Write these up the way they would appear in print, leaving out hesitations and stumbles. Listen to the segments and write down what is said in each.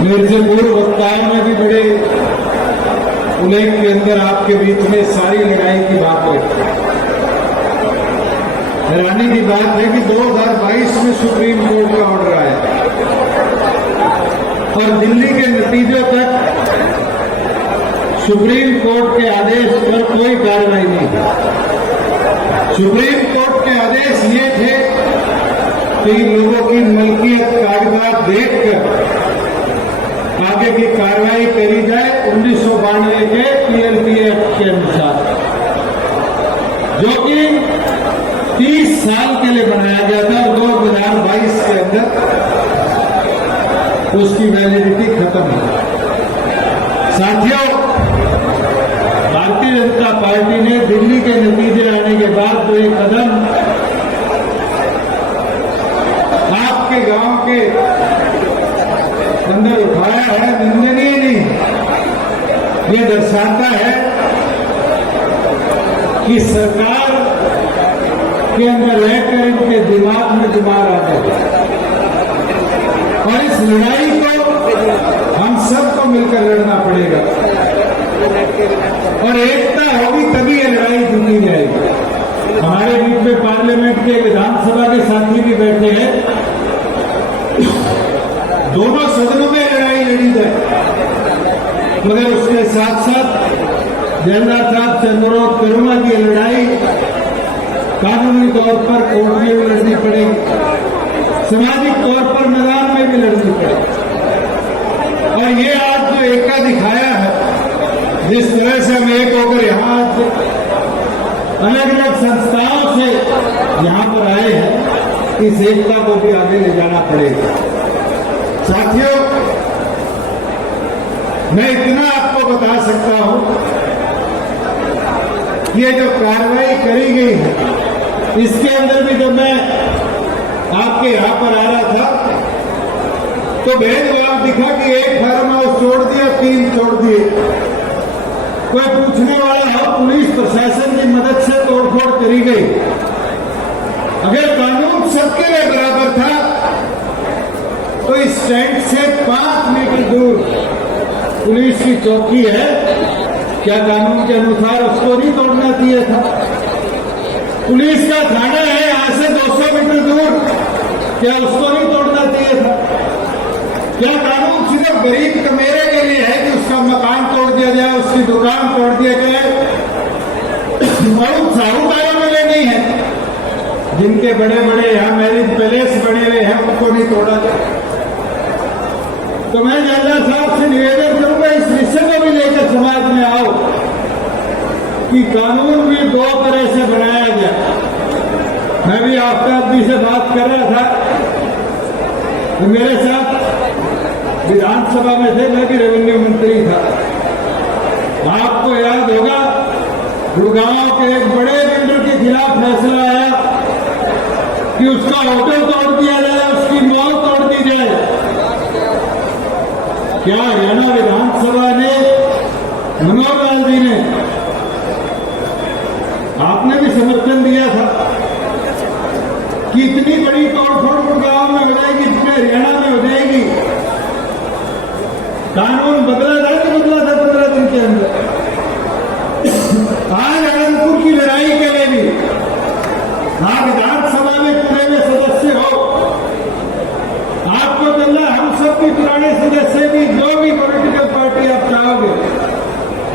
मेरे से पूर्व वक्ताओं में भी बड़े उल्लेख के अंदर आपके बीच में सारी लड़ाई की बात है। हैरानी की बात है कि 2022 में सुप्रीम कोर्ट का ऑर्डर आया और दिल्ली के नतीजों तक सुप्रीम कोर्ट के आदेश पर कोई कार्रवाई नहीं हुई। सुप्रीम कोर्ट के आदेश ये थे कि लोगों की मलकियत कागजात देखकर आगे की कार्रवाई करी जाए 1992 के पीएलपी एक्ट के अनुसार, जो कि 30 साल के लिए बनाया गया था और 2022 के अंदर उसकी वैलिडिटी खत्म हो गई। साथियों, भारतीय जनता पार्टी ने दिल्ली के नतीजे आने के बाद जो एक कदम आपके गांव के अंदर उठाया है, निंदनीय नहीं, ये दर्शाता है कि सरकार के अंदर रहकर इनके दिमाग में बीमार आ गए और इस लड़ाई को हम सबको मिलकर लड़ना पड़ेगा और एकता होगी तभी ये लड़ाई जीती जाएगी। हमारे बीच में पार्लियामेंट के विधानसभा के साथी भी बैठे हैं, दोनों सदनों में लड़ाई लड़ी जाए, मगर उसके साथ साथ जयराज साहब से अनुरोध करूंगा कि लड़ाई कानूनी तौर पर कोर्ट में भी लड़नी पड़ेगी, सामाजिक तौर पर मैदान में भी लड़नी पड़ेगी। और ये आज जो एकता दिखाया है, जिस तरह से हम एक होकर यहाँ अलग अलग संस्थाओं से यहाँ पर आए हैं, इस एकता को भी आगे ले जाना पड़ेगा। साथियों, मैं इतना आपको बता सकता हूं, ये जो कार्रवाई करी गई है, इसके अंदर भी जब मैं आपके यहां पर आ रहा था तो भेदभाव दिखा कि एक फार्म हाउस छोड़ दिया, 3 छोड़ दिए। कोई पूछने वाला हो, पुलिस प्रशासन की मदद से तोड़फोड़ करी गई। अगर कानून सबके लिए बराबर था तो इस स्टैंड से 5 मीटर दूर पुलिस की चौकी है, क्या कानून के अनुसार उसको नहीं तोड़ना चाहिए था? पुलिस का थाना है यहां से 200 मीटर दूर, क्या उसको नहीं तोड़ना चाहिए था? क्या कानून सिर्फ गरीब कमेरे के लिए है कि उसका मकान तोड़ दिया जाए, उसकी दुकान तोड़ दिया जाए? बहुत साहूकारों के लिए नहीं है, जिनके बड़े बड़े यहां मैरिज पैलेस बने हुए हैं, उनको नहीं तोड़ा जाए। तो मैं जयराज साहब से निवेदन करूंगा, इस विषय को भी लेकर समाज में आओ कि कानून भी 2 तरह से बनाया गया। मैं भी आफ्ताब जी से बात कर रहा था, वो मेरे साथ विधानसभा में थे, मैं भी रेवेन्यू मंत्री था। आपको याद होगा, गुड़गांव के एक बड़े बिल्डर के खिलाफ फैसला आया कि उसका होटल तोड़ दिया जाए, उसकी मॉल तोड़ दी जाए। क्या हरियाणा विधानसभा ने, मनोहर लाल जी ने, आपने भी समर्थन दिया था कि इतनी बड़ी तोड़फोड़ गुड़गांव में हो जाएगी, जितने हरियाणा में हो जाएगी? कानून बदला था कि बदला था 15 दिन के अंदर? आज अनंतपुर की लड़ाई के लिए भी आप विधानसभा में पूरे में सदस्य हो, आपको चलना, हम सब भी पुराने सदस्य भी, जो भी पॉलिटिकल पार्टी आप चाहोगे,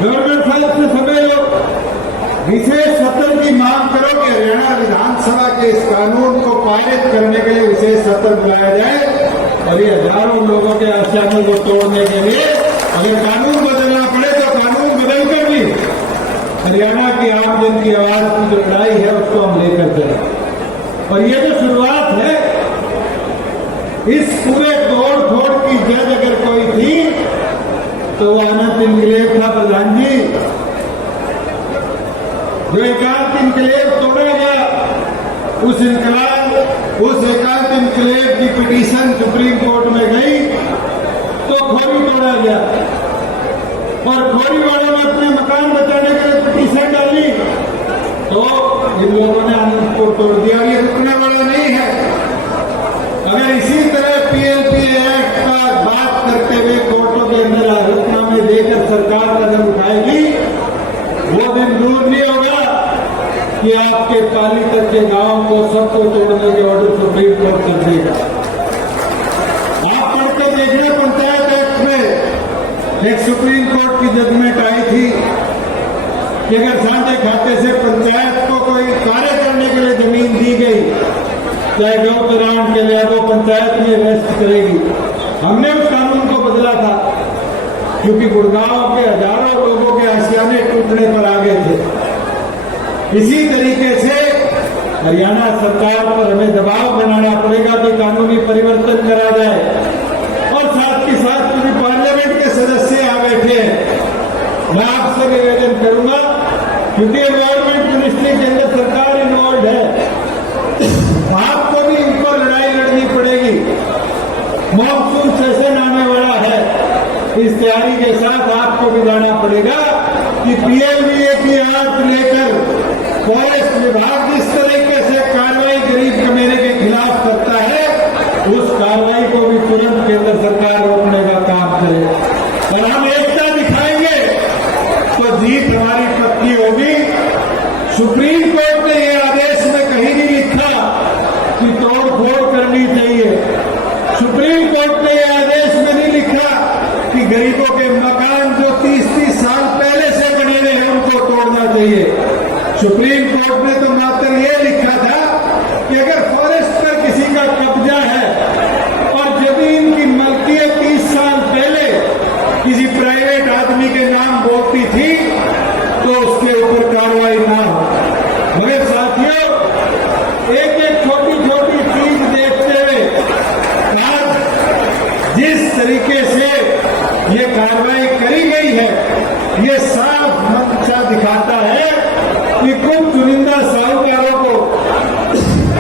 गवर्नर साहब से सभी लोग विशेष सत्र की मांग करो कि हरियाणा विधानसभा के इस कानून को पारित करने के लिए विशेष सत्र बुलाया जाए और ये हजारों लोगों के आश्रमों को तोड़ने के लिए अगर कानून बदलना पड़े तो कानून बदलकर भी हरियाणा की आमजन की आवाज की जो लड़ाई है उसको हम लेकर चलें। और ये जो शुरुआत है, इस पूरे तोड़ फोड़ की जद अगर कोई थी तो वो अनंत इनकलेव था। प्रधान जी, जो एकांत इनकलेव तोड़ा गया, उस एकांत इनकलेव की पिटीशन सुप्रीम कोर्ट में गई तो खोरी तोड़ा गया और खोरी वालों ने अपने मकान बचाने के लिए पिटीशन डाली तो इन लोगों ने अनंतपुर तोड़ दिया। ये रुकने वाला नहीं है। अगर इसी तरह पीएलपी एक्ट का बात करते हुए एक सुप्रीम कोर्ट की जजमेंट आई थी कि अगर साझे खाते से पंचायत को कोई कार्य करने के लिए जमीन दी गई, चाहे गौ चरान के लिए, वो पंचायत में रेस्ट करेगी। हमने उस कानून को बदला था क्योंकि गुड़गांव के हजारों लोगों के आशियाने टूटने पर आ गए थे। इसी तरीके से हरियाणा सरकार पर हमें दबाव बनाना पड़ेगा कि कानूनी परिवर्तन करा जाए। और साथ ही साथ क्योंकि पार्लियामेंट के सदस्य आ बैठे हैं, मैं आपसे निवेदन करूंगा, क्योंकि एनवायरमेंट मिनिस्ट्री के अंदर सरकार इन्वॉल्व है, आपको भी इनको लड़ाई लड़नी पड़ेगी। मॉनसून सेशन आने वाला है, इस तैयारी के साथ आपको भी जाना पड़ेगा कि पीएलवीए की आर्ट लेकर फॉरेस्ट विभाग जिस तरीके से कार्रवाई गरीब कमेरे के खिलाफ करता है, उस कार्रवाई को भी तुरंत केंद्र सरकार रोकने का काम करे। और हम एकता दिखाएंगे तो जीत हमारी पक्की होगी। सुप्रीम कोर्ट ने यह आदेश में कहीं नहीं लिखा कि तोड़फोड़ करनी चाहिए। सुप्रीम कोर्ट ने यह आदेश में नहीं लिखा कि गरीबों के मकान जो 30-30 साल पहले से बने हुए हैं उनको तोड़ना चाहिए। सुप्रीम कोर्ट ने तो मात्र ये लिखा था कि अगर फॉरेस्ट पर किसी का कब्जा है और जमीन की मलकियत 30 साल पहले किसी प्राइवेट आदमी के नाम बोलती थी तो उसके ऊपर कार्रवाई ना हो। मगर साथियों, एक एक छोटी छोटी चीज देखते हुए आज जिस तरीके से ये कार्रवाई करी गई है, ये साफ मंशा दिखाता है कि कुछ चुनिंदा साहूकारों को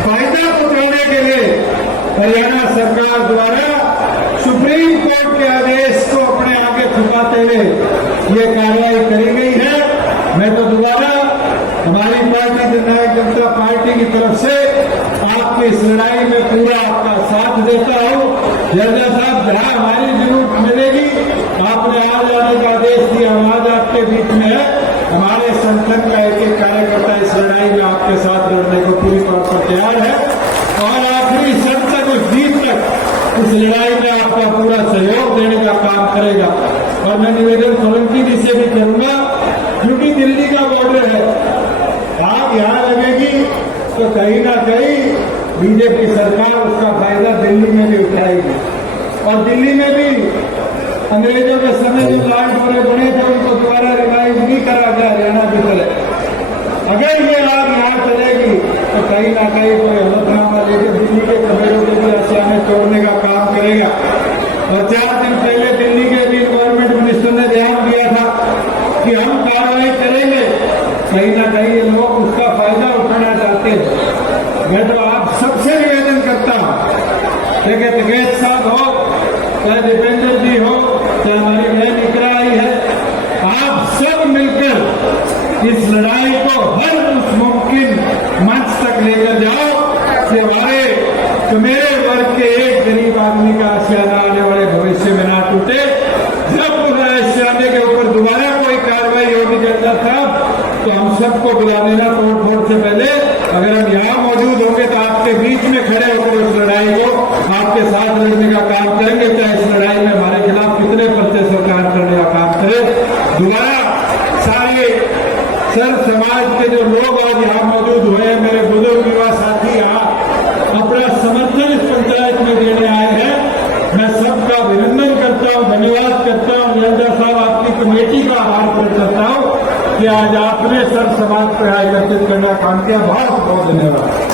फायदा पहुंचाने के लिए हरियाणा सरकार द्वारा सुप्रीम कोर्ट के आदेश को अपने आगे छुपाते हुए ये कार्रवाई करी गई है। मैं तो दोबारा हमारी पार्टी जननायक जनता पार्टी की तरफ से आपकी इस लड़ाई में पूरा आपका साथ देता हूं। जर्नल साहब, जहां हमारी जरूरत मिलेगी, आपने आज आने का आदेश दिया, हम आज आपके बीच में है। हमारे संगठन का एक एक कार्यकर्ता इस लड़ाई में आपके साथ लड़ने को पूरी तौर पर तैयार है और आखिरी क्षण तक, उस जीत तक इस लड़ाई में आपका पूरा सहयोग देने का काम करेगा। और मैं निवेदन सोलंकी जी से भी करूंगा, क्योंकि दिल्ली का बॉर्डर है, आग यहां लगेगी तो कहीं ना कहीं बीजेपी सरकार उसका फायदा दिल्ली में भी उठाएगी। और दिल्ली में भी अंग्रेजों के समय जो लाल डोरे बने थे उनको दोबारा रिवाइव नहीं करा गया हरियाणा की तरह। अगर ये आग यहाँ चलेगी तो कहीं ना कहीं कोई हलफनामा लेकर दिल्ली के कमेरों के भी आशियाने तोड़ने का काम करेगा। और 4 दिन पहले दिल्ली के भी एनवायरमेंट मिनिस्टर ने ध्यान दिया था कि हम कार्रवाई करेंगे, कहीं ना कहीं ये लोग उसका फायदा उठाना चाहते हैं। मैं तो आप सबसे निवेदन करता हूं, चाहे तगेश साहब हो, चाहे दीपेंद्र जी हो, चाहे हमारी बहन इकरा आई है, आप सब मिलकर इस लड़ाई को हर उस मुमकिन मंच तक लेकर जाओ कि हमारे मेरे वर्ग के एक गरीब आदमी का आशियाना आने वाले भविष्य में ना टूटे। जब उस आशियाने के ऊपर दोबारा कोई कार्रवाई होगी जनरल साहब, तो हम सबको बुला देना तोड़फोड़ से पहले। अगर हम यहाँ मौजूद होंगे तो आपके बीच में खड़े होकर इस लड़ाई को आपके साथ लड़ने का काम करेंगे, चाहे इस लड़ाई में हमारे खिलाफ कितने पर्चे सरकार करने का काम करे। दोबारा सारे सर समाज के जो लोग आज यहाँ मौजूद हुए हैं, मेरे बुजुर्ग युवा साथी यहाँ अपना समर्थन इस पंचायत में देने आए हैं, मैं सबका अभिनंदन करता हूँ, धन्यवाद करता हूँ। निरंजन साहब, आपकी कमेटी का आभार प्रकट करता हूँ कि आज आपने सर समाज पर एकत्रित करने का काम किया। बहुत बहुत धन्यवाद।